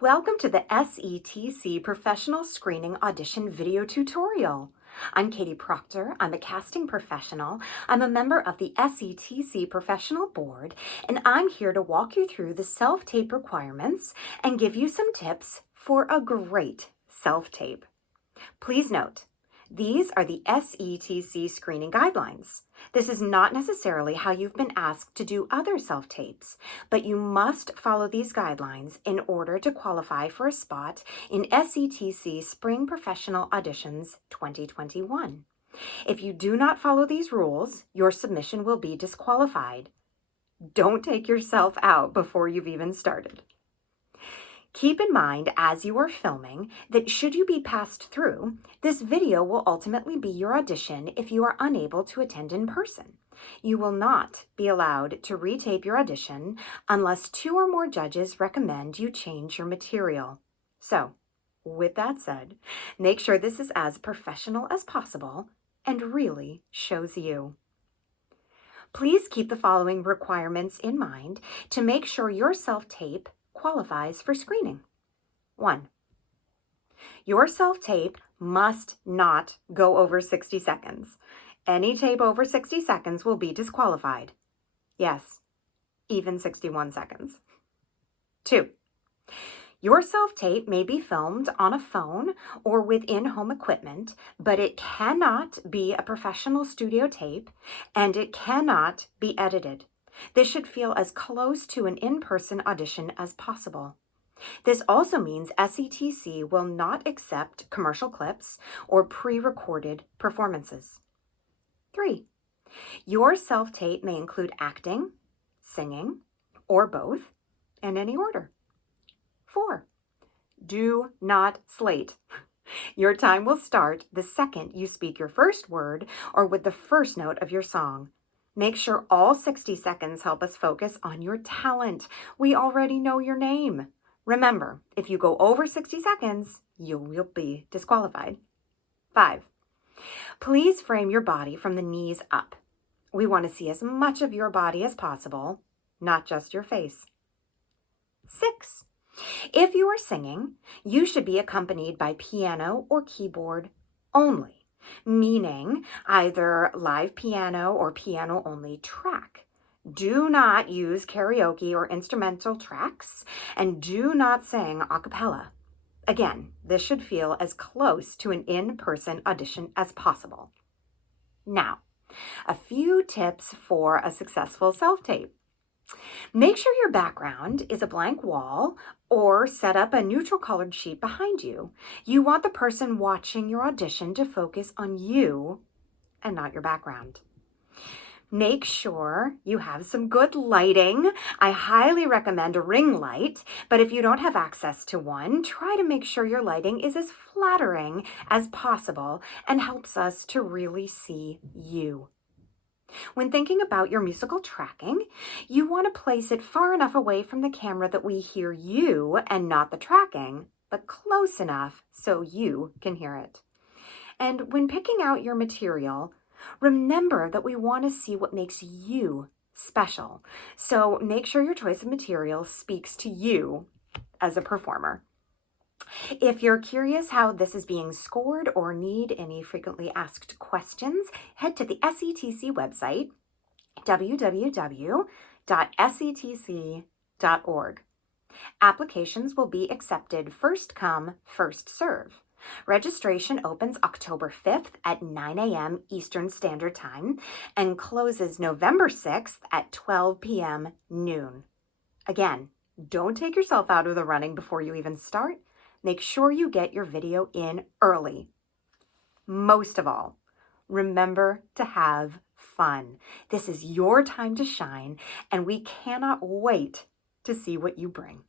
Welcome to the SETC Professional Screening Audition video tutorial. I'm Katie Proctor. I'm a casting professional. I'm a member of the SETC Professional Board, and I'm here to walk you through the self-tape requirements and give you some tips for a great self-tape. Please note, these are the SETC screening guidelines. This is not necessarily how you've been asked to do other self-tapes, but you must follow these guidelines in order to qualify for a spot in SETC Spring Professional Auditions 2021. If you do not follow these rules, your submission will be disqualified. Don't take yourself out before you've even started. Keep in mind as you are filming that should you be passed through, this video will ultimately be your audition if you are unable to attend in person. You will not be allowed to retape your audition unless 2 or more judges recommend you change your material. So, with that said, make sure this is as professional as possible and really shows you. Please keep the following requirements in mind to make sure your self-tape qualifies for screening. 1. Your self-tape must not go over 60 seconds. Any tape over 60 seconds will be disqualified. Yes, even 61 seconds. 2. Your self-tape may be filmed on a phone or with in-home equipment, but it cannot be a professional studio tape and it cannot be edited. This should feel as close to an in-person audition as possible. This also means SETC will not accept commercial clips or pre-recorded performances. 3. Your self-tape may include acting, singing, or both, in any order. 4. Do not slate. Your time will start the second you speak your first word or with the first note of your song. Make sure all 60 seconds help us focus on your talent. We already know your name. Remember, if you go over 60 seconds, you will be disqualified. 5. Please frame your body from the knees up. We want to see as much of your body as possible, not just your face. 6. If you are singing, you should be accompanied by piano or keyboard only, meaning either live piano or piano-only track. Do not use karaoke or instrumental tracks, and do not sing a cappella. Again, this should feel as close to an in-person audition as possible. Now, a few tips for a successful self-tape. Make sure your background is a blank wall or set up a neutral colored sheet behind you. You want the person watching your audition to focus on you and not your background. Make sure you have some good lighting. I highly recommend a ring light, but if you don't have access to one, try to make sure your lighting is as flattering as possible and helps us to really see you. When thinking about your musical tracking, you want to place it far enough away from the camera that we hear you and not the tracking, but close enough so you can hear it. And when picking out your material, remember that we want to see what makes you special. So make sure your choice of material speaks to you as a performer. If you're curious how this is being scored or need any frequently asked questions, head to the SETC website, www.setc.org. Applications will be accepted first come, first serve. Registration opens October 5th at 9 a.m. Eastern Standard Time and closes November 6th at 12 p.m. noon. Again, don't take yourself out of the running before you even start. Make sure you get your video in early. Most of all, remember to have fun. This is your time to shine, and we cannot wait to see what you bring.